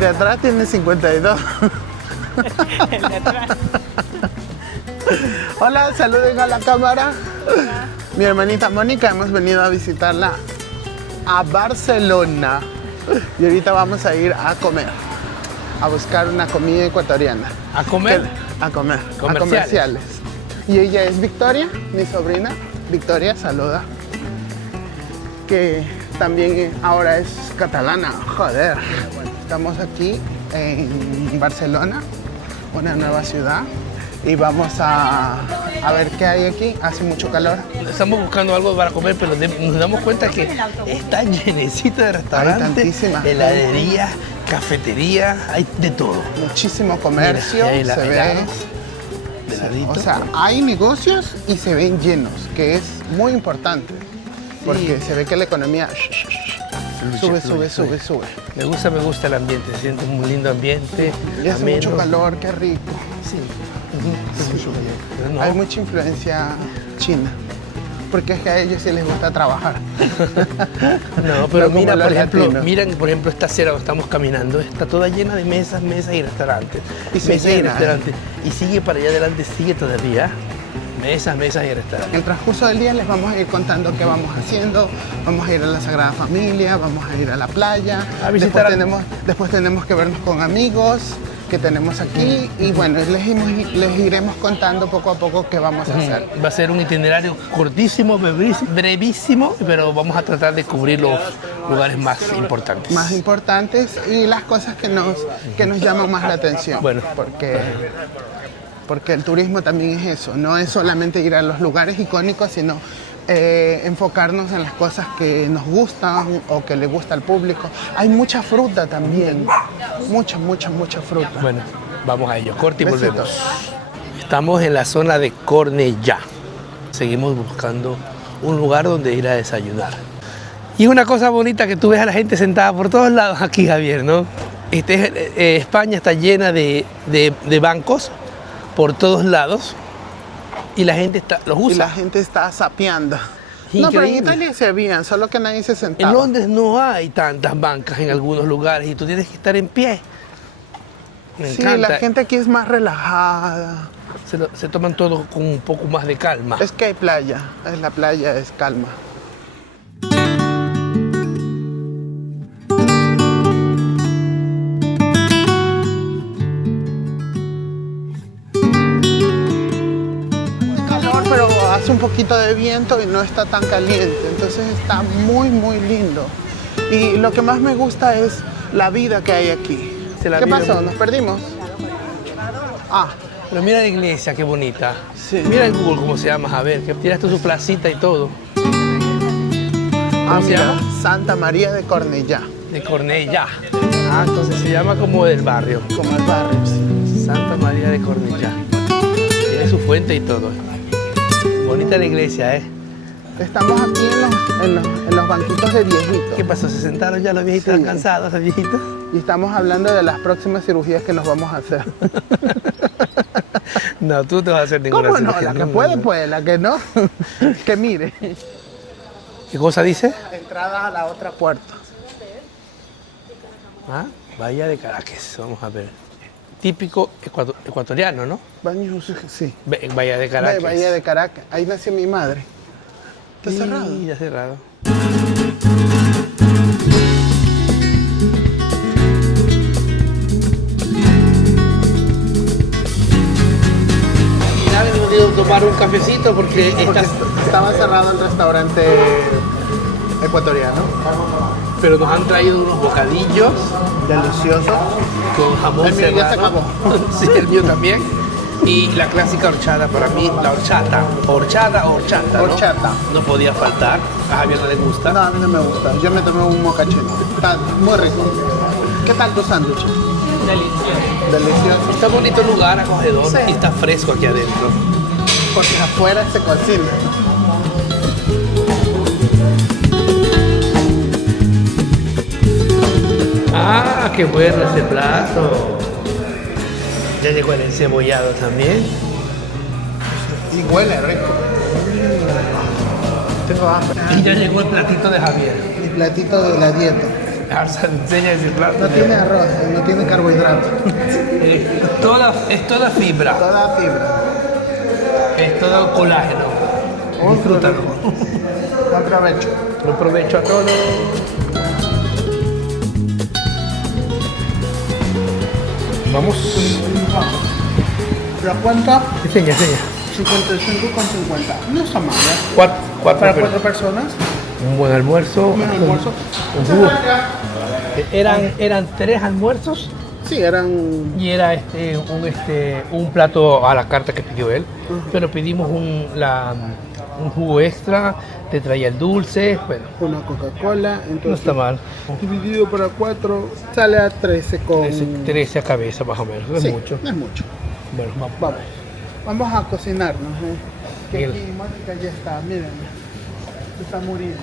de atrás tiene 52. El de atrás. Hola, saluden a la cámara. Hola. Mi hermanita Mónica, hemos venido a visitarla a Barcelona. Y ahorita vamos a ir a comer, a buscar una comida ecuatoriana. ¿A comer? A comer, Comerciales. a comerciales. Y ella es Victoria, mi sobrina. Victoria, saluda. Que también ahora es catalana, joder. Estamos aquí en Barcelona, una nueva ciudad. Y vamos a ver qué hay aquí. Hace mucho calor. Estamos buscando algo para comer, pero nos damos cuenta que está llenecito de restaurantes, tantísimas. heladería, cafetería, hay de todo. Muchísimo comercio, Mira, se ve. helados, de heladito. O sea, hay negocios y se ven llenos, que es muy importante. Porque se ve que la economía sube. Me gusta el ambiente, se siente un muy lindo ambiente. Y hace ameno. mucho calor, qué rico. Sí. Pero no. Hay mucha influencia china. Porque es que a ellos sí les gusta trabajar. No, pero No como mira, los latinos. por ejemplo, esta acera donde estamos caminando, está toda llena de mesas y restaurantes. Y se mesas y llena, restaurantes. Y sigue para allá adelante, sigue todavía. Mesas y restaurantes. En el transcurso del día les vamos a ir contando qué vamos haciendo. Vamos a ir a la Sagrada Familia, vamos a ir a la playa. A visitar Después tenemos que vernos con amigos que tenemos aquí. Y bueno, les iremos contando poco a poco qué vamos a hacer. Va a ser un itinerario cortísimo, brevísimo, pero vamos a tratar de cubrir los lugares más importantes. Más importantes y las cosas que nos llaman más la atención. Bueno. Porque el turismo también es eso, no es solamente ir a los lugares icónicos, sino enfocarnos en las cosas que nos gustan o que le gusta al público. Hay mucha fruta también, mucha fruta. Bueno, vamos a ello, corte y Besitos. volvemos. Estamos en la zona de Cornellà. Seguimos buscando un lugar donde ir a desayunar. Y una cosa bonita que tú ves a la gente sentada por todos lados aquí, Javier, ¿no? España está llena de bancos por todos lados y la gente los usa. Y la gente está sapeando. Increíble. No, pero en Italia se habían, solo que nadie se sentaba. En Londres no hay tantas bancas en algunos lugares y tú tienes que estar en pie. Me Sí, encanta. la gente aquí es más relajada. Se toman todo con un poco más de calma. Es que hay playa, la playa es calma. Pero hace un poquito de viento y no está tan caliente, entonces está muy lindo. Y lo que más me gusta es la vida que hay aquí. ¿Qué pasó? ¿Nos perdimos? Ah, Pero mira la iglesia, qué bonita. Sí. Mira en Google cómo se llama, a ver, que tienes tú su placita y todo. ¿Cómo se mira, llama? Santa María de Cornellà, De Cornellà. Ah, entonces se llama como del barrio. como el barrio. Sí. Santa María de Cornellà. Tiene su fuente y todo. Bonita la iglesia, ¿eh? Estamos aquí en los banquitos de viejitos. ¿Qué pasó? ¿Se sentaron ya los viejitos Sí. cansados, los viejitos? Y estamos hablando de las próximas cirugías que nos vamos a hacer. No, tú no te vas a hacer ninguna ¿Cómo no? cirugía. La que puede, puede, la que no. Que mire. ¿Qué cosa dice? Entrada a la otra puerta. Ah, Bahía de Caracas, vamos a ver. Típico ecuatoriano, ¿no? Baños, sí. Bahía de Caracas. Bahía de Caracas. Ahí nació mi madre. ¿Está cerrado? Sí, ya cerrado. Ya hemos podido tomar un cafecito porque Porque estaba cerrado el restaurante ecuatoriano. pero nos han traído unos bocadillos Delicioso. con jamón El mío ya se serrano. acabó. Sí, el mío también. Y la clásica horchata para mí, la horchata. Horchata, ¿no? Horchata. No podía faltar. A Javier no le gusta. No, a mí no me gusta. Yo me tomé un mocachino. Está muy rico. ¿Qué tal tu sándwich? Delicioso. Delicioso. Está bonito el lugar, acogedor, Sí. y está fresco aquí adentro. Porque afuera se cocina. Ah, qué bueno ese plato. Ya llegó el encebollado también. Y huele rico. Tengo hambre. Y ya llegó el platito de Javier. Mi platito de la dieta. Enseña ese plato. No tiene arroz, no tiene carbohidratos. Es toda fibra. Toda fibra. Es todo colágeno. Disfrútalo. Buen provecho. Buen provecho a todos. Vamos. ¿La cuenta? Enseña. 55,50. No está mal, ¿eh? Para Para 4 personas. Un buen almuerzo. Un almuerzo. Un jugo. Eran 3 almuerzos Sí, eran... y era un plato a la carta que pidió él. Pero pedimos un jugo extra, te traía el dulce, bueno, una Coca-Cola. no Entonces, está mal. dividido para 4, sale a 13 con... 13 a cabeza más o menos, no es Sí, mucho. no es mucho. Bueno, vamos. Vamos a cocinarnos. Que Bien. aquí Mónica ya está, miren. Se está muriendo.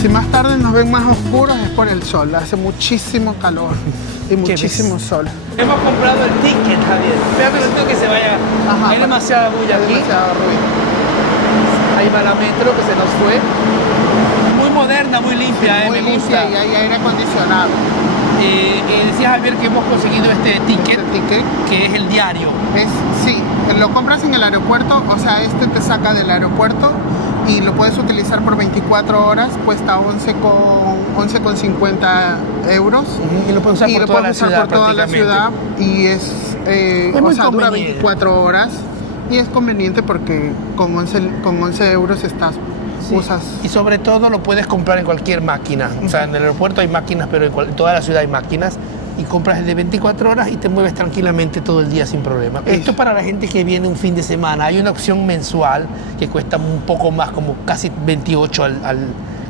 Si más tarde nos ven más oscuros es por el sol. Hace muchísimo calor y muchísimo sol. Hemos comprado el ticket, Javier. Espérame un momento que se vaya. Ajá. Hay demasiada bulla Hay aquí. demasiado ruido. Ahí va la metro que se nos fue. Muy moderna, muy limpia, Muy me gusta. limpia y hay aire acondicionado. Decía Javier que hemos conseguido este ticket, Este ticket que es el diario. sí, lo compras en el aeropuerto, o sea, este te saca del aeropuerto y lo puedes utilizar por 24 horas, cuesta 11,50 euros. Y lo puedes usar Y por lo toda puedes la usar ciudad por toda la ciudad y muy dura conveniente. 24 horas y es conveniente porque con 11 euros usas... Y sobre todo lo puedes comprar en cualquier máquina. O sea, en el aeropuerto hay máquinas, pero en toda la ciudad hay máquinas. Y compras el de 24 horas y te mueves tranquilamente todo el día sin problema. Esto para la gente que viene un fin de semana. Hay una opción mensual que cuesta un poco más, como casi 28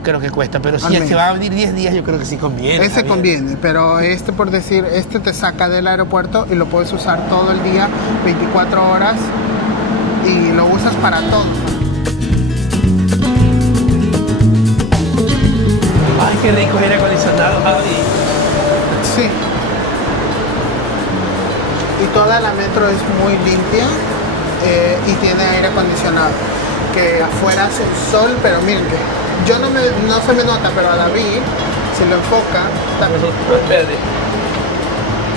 creo que cuesta. Pero si Al el que mes. va a venir 10 días, yo creo que sí conviene. Ese Javier. conviene, pero por decir, este te saca del aeropuerto y lo puedes usar todo el día, 24 horas, y lo usas para todo. Ay, qué rico aire acondicionado, Javi. Sí. Y toda la metro es muy limpia y tiene aire acondicionado. Que afuera hace sol, pero miren que no se me nota, pero a David, si lo enfoca, Verde.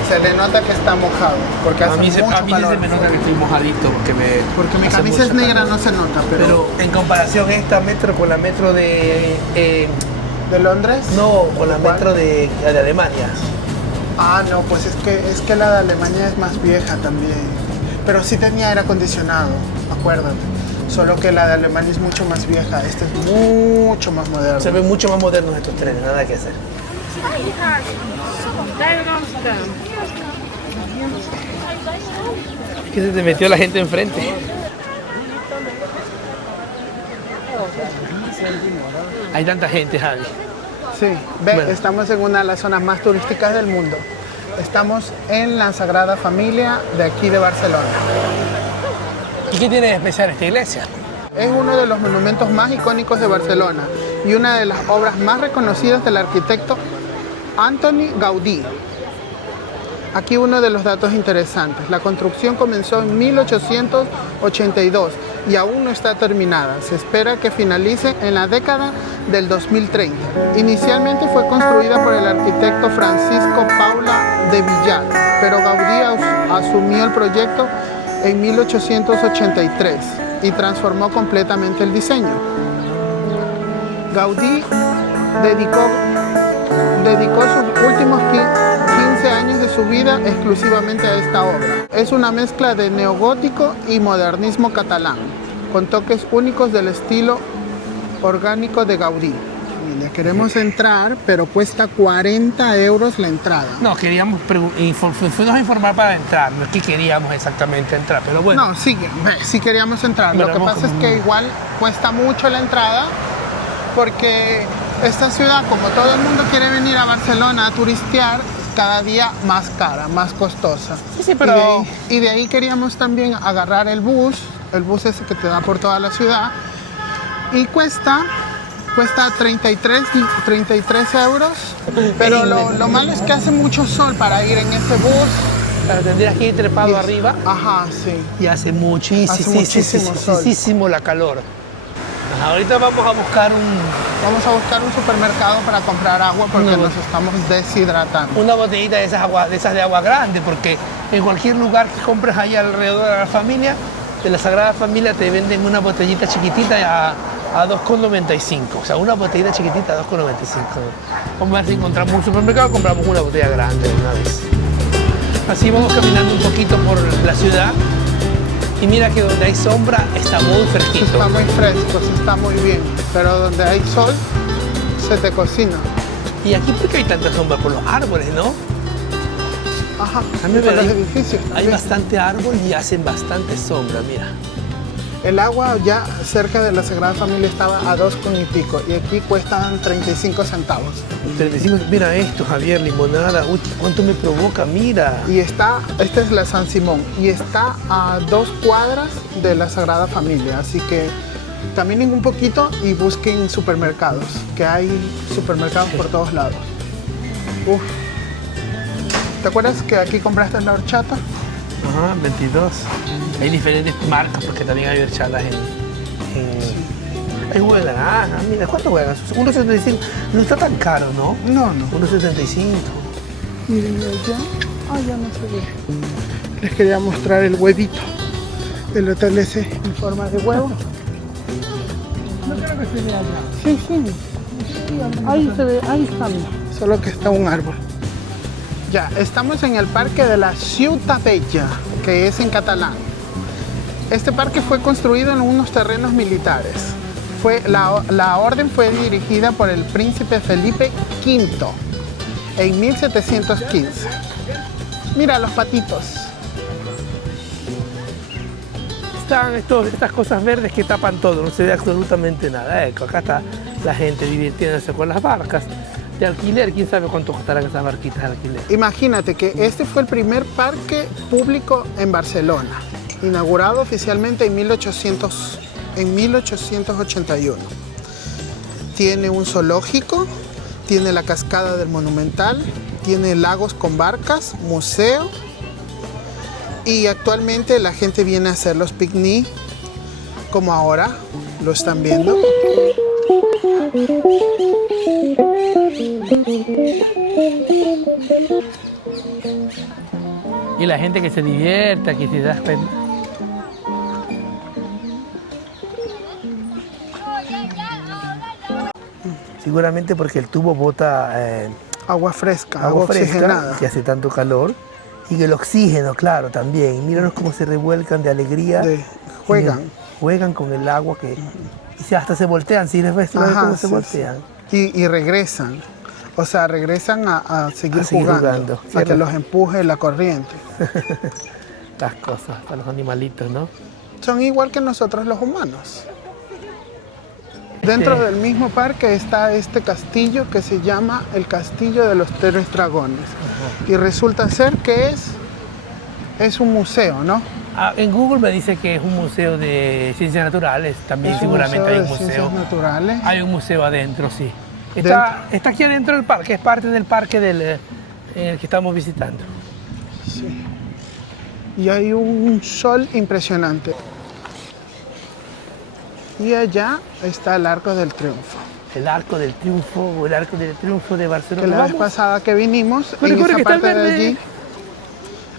se le nota que está mojado. Porque hace A mí, mucho sí calor. se me nota que estoy mojadito porque Porque mi hace camisa es mucho negra, calor. no se nota, Pero en comparación esta metro con la metro de... ¿De Londres? no, con la ¿Cuál? metro de Alemania. Ah, no, pues es que la de Alemania es más vieja también. Pero sí tenía aire acondicionado, acuérdate. Solo que la de Alemania es mucho más vieja. Esta es mucho más moderna. Se ven mucho más modernos estos trenes, nada que hacer. Es que se te metió la gente enfrente. Hay tanta gente, Javi. Sí, ve, Bueno. estamos en una de las zonas más turísticas del mundo. Estamos en la Sagrada Familia de aquí de Barcelona. ¿Y qué tiene de especial esta iglesia? Es uno de los monumentos más icónicos de Barcelona y una de las obras más reconocidas del arquitecto Antoni Gaudí. Aquí uno de los datos interesantes. La construcción comenzó en 1882 y aún no está terminada. Se espera que finalice en la década del 2030. Inicialmente fue construida por el arquitecto Francisco Paula de Villar, pero Gaudí asumió el proyecto en 1883 y transformó completamente el diseño. Gaudí dedicó sus últimos 15 años de su vida exclusivamente a esta obra. Es una mezcla de neogótico y modernismo catalán, con toques únicos del estilo orgánico de Gaudí. Mira, queremos entrar, pero cuesta 40 euros la entrada. No, queríamos fuimos a informar para entrar, no es que queríamos exactamente entrar, pero bueno. No, sí queríamos entrar. Lo Bueno, que vamos pasa es como- que igual cuesta mucho la entrada porque esta ciudad, como todo el mundo quiere venir a Barcelona a turistear, cada día más cara, más costosa. Sí, pero- Y de ahí queríamos también agarrar el bus ese que te da por toda la ciudad y cuesta cuesta 33 euros, pero lo malo es que hace mucho sol para ir en ese bus. Pero tendrías que ir trepado arriba. Ajá, sí. Y hace muchísimo la calor. Ajá, ahorita vamos a buscar un supermercado para comprar agua porque nos estamos deshidratando. Una botellita de esas de agua grande, porque en cualquier lugar que compres ahí alrededor de la familia, de la Sagrada Familia, te venden una botellita chiquitita a 2,95. O sea, una botellita chiquitita a 2,95. Vamos a ver si encontramos un supermercado, compramos una botella grande de una vez. Así vamos caminando un poquito por la ciudad. Y mira que donde hay sombra está muy fresquito. Está muy fresco, sí, está muy bien. Pero donde hay sol, se te cocina. ¿Y aquí por qué hay tanta sombra? Por los árboles, ¿no? Ajá, por los edificios. Hay bastante árbol y hacen bastante sombra, mira. El agua ya cerca de la Sagrada Familia estaba a 2 y pico y aquí cuestan 35 centavos. 35, mira esto, Javier, limonada. Uy, ¿cuánto me provoca? Mira. Y esta es la San Simón y está a 2 cuadras de la Sagrada Familia, así que caminen un poquito y busquen supermercados, que hay supermercados por todos lados. Uf. ¿Te acuerdas que aquí compraste la horchata? Ajá, 22. Hay diferentes marcas porque también hay horchatas en... Hay huevo de naranja, mira, ¿cuánto huevas? 1,75. No está tan caro, ¿no? No. 1,75. Miren allá. Ya no se ve. Les quería mostrar el huevito. El hotel ese en forma de huevo. No creo que se vea allá. Sí. Ahí se ve, ahí está. Solo que está un árbol. Ya, estamos en el parque de la Ciutat Bella, que es en catalán. Este parque fue construido en unos terrenos militares. La orden fue dirigida por el príncipe Felipe V en 1715. Mira los patitos. Están estas cosas verdes que tapan todo, no se ve absolutamente nada. Acá está la gente divirtiéndose con las barcas de alquiler. ¿Quién sabe cuánto costarán esas barquitas de alquiler? Imagínate que este fue el primer parque público en Barcelona, inaugurado oficialmente en 1881. Tiene un zoológico, tiene la cascada del Monumental, tiene lagos con barcas, museo, y actualmente la gente viene a hacer los picnic, como ahora lo están viendo. Y la gente que se divierte, que se da cuenta. Seguramente porque el tubo bota agua fresca, agua oxigenada, que hace tanto calor, y el oxígeno, claro, también. Míranos cómo se revuelcan de alegría. Juegan con el agua y hasta se voltean, ¿sí les ves cómo se voltean? Sí. Y regresan. O sea, regresan a seguir jugando, a que los empuje la corriente. Las cosas, para los animalitos, ¿no? Son igual que nosotros los humanos. Dentro del mismo parque está este castillo que se llama el Castillo de los Tres Dragones. Y resulta ser que es un museo, ¿no? En Google me dice que es un museo de ciencias naturales. También seguramente hay un museo. ¿Ciencias naturales? Hay un museo adentro, sí. Está aquí adentro del parque, es parte del parque el que estamos visitando. Sí. Y hay un sol impresionante. Y allá está el Arco del Triunfo. El Arco del Triunfo de Barcelona. Que la vez pasada que vinimos, en esa parte de allí,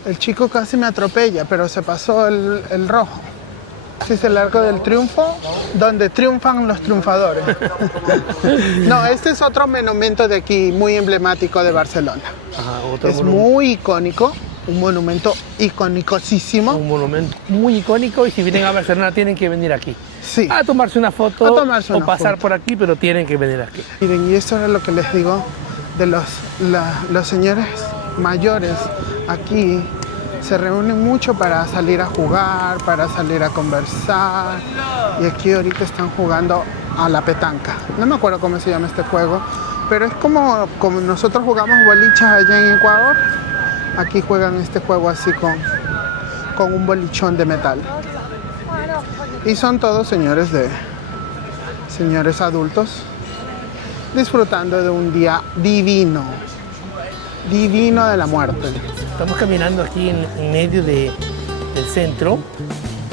el chico casi me atropella, pero se pasó el rojo. Este es el Arco del Triunfo, donde triunfan los triunfadores. No, este es otro monumento de aquí, muy emblemático de Barcelona. Es muy icónico, un monumento iconicosísimo. Un monumento muy icónico, y si vienen a Barcelona tienen que venir aquí. Sí. A tomarse una foto o pasar por aquí, pero tienen que venir aquí. Miren, y esto es lo que les digo de los señores mayores aquí. Se reúnen mucho para salir a jugar, para salir a conversar. Y aquí ahorita están jugando a la petanca. No me acuerdo cómo se llama este juego, pero es como nosotros jugamos bolichas allá en Ecuador. Aquí juegan este juego así con un bolichón de metal. Y son todos señores adultos disfrutando de un día divino, divino de la muerte. Estamos caminando aquí en medio del centro.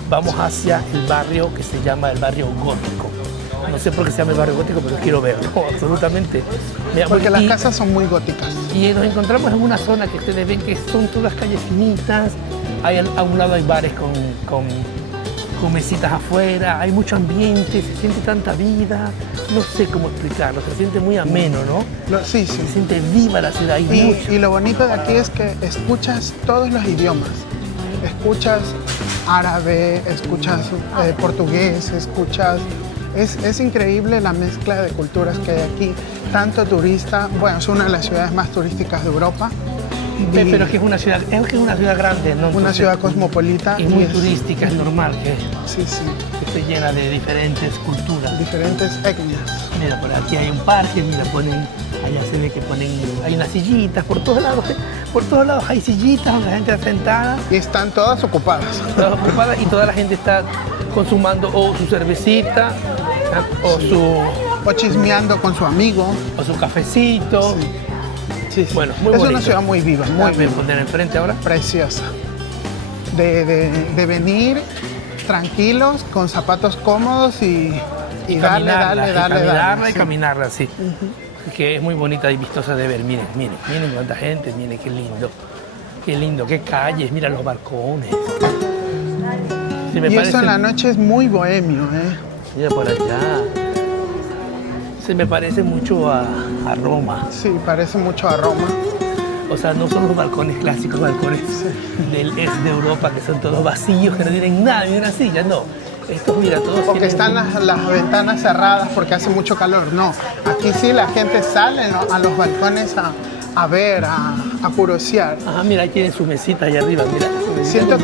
Vamos hacia el barrio que se llama el barrio gótico. No sé por qué se llama el barrio gótico, pero quiero verlo, absolutamente. Mira, Porque las casas son muy góticas. Y nos encontramos en una zona que ustedes ven que son todas calles finitas. A un lado hay bares con mesitas afuera, hay mucho ambiente, se siente tanta vida. No sé cómo explicarlo, se siente muy ameno, ¿no? Sí, sí. Se siente viva la ciudad. Y lo bonito de aquí es que escuchas todos los idiomas. Escuchas árabe, escuchas portugués, escuchas... Es increíble la mezcla de culturas que hay aquí. Tanto turista, bueno, es una de las ciudades más turísticas de Europa. Pero es que es una ciudad grande, ¿no? Una ciudad cosmopolita. Y muy turística, es normal que esté llena de diferentes culturas. Diferentes etnias. Mira, por aquí hay un parque, mira, allá se ve que hay unas sillitas, por todos lados hay sillitas donde la gente está sentada. Y están todas ocupadas. Todas ocupadas y toda la gente está consumando o su cervecita, o chismeando con su amigo. O su cafecito. Sí, sí. Bueno, muy es bonito. una ciudad muy viva, muy viva. Poner enfrente ahora. Preciosa. De venir tranquilos, con zapatos cómodos y darle. Y caminarla, sí. Que es muy bonita y vistosa de ver. Miren cuánta gente, miren qué lindo, qué calles, mira los balcones. Sí, esto en la noche es muy bohemio, ¿eh? Mira por allá. Se me parece mucho a Roma. Sí, parece mucho a Roma. O sea, no son los balcones clásicos, balcones del este de Europa, que son todos vacíos, que no tienen nada, ni una silla, no. Estos, mira, todos porque están las ventanas cerradas porque hace mucho calor. No, aquí sí la gente sale, ¿no?, a los balcones a ver, a curiosear. Ajá, mira, ahí tienen su mesita allá arriba, mira. Siento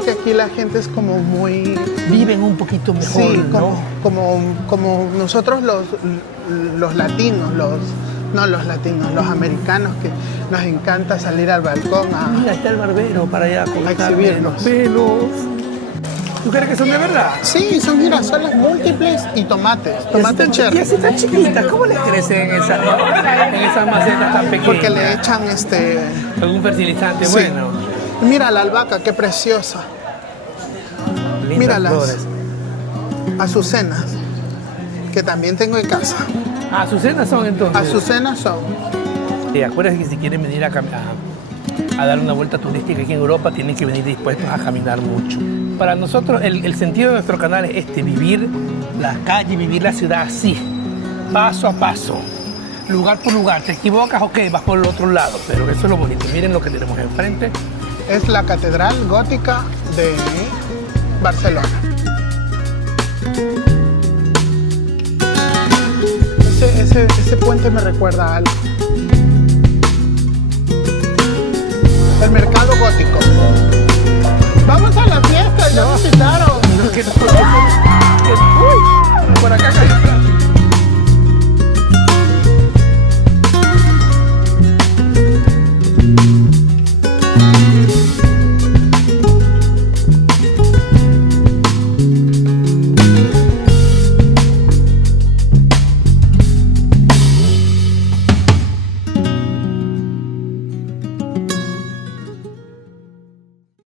que aquí la gente es como muy... Viven un poquito mejor, sí, ¿no? como nosotros los latinos, los americanos, que nos encanta salir al balcón a... Mira, está el barbero para allá a exhibirnos. Pelos. ¿Tú crees que son de verdad? Sí, son girasoles múltiples y tomates cherry. Y así tan chiquitas, ¿cómo les crecen en esas macetas tan pequeñas? Porque le echan algún fertilizante, sí. Bueno. Mira la albahaca, qué preciosa. Lindas mira flores. Las azucenas, que también tengo en casa. ¿Azucenas son entonces? Azucenas son. Sí, acuérdense que si quieren venir a dar una vuelta turística aquí en Europa, tienen que venir dispuestos a caminar mucho. Para nosotros, el sentido de nuestro canal es vivir la calle, vivir la ciudad así, paso a paso, lugar por lugar. Te equivocas, ok, vas por el otro lado, pero eso es lo bonito. Miren lo que tenemos enfrente. Es la Catedral Gótica de Barcelona. Ese puente me recuerda a algo. El mercado gótico. Vamos a la fiesta, ya nos invitaron. Uy, por acá cayó.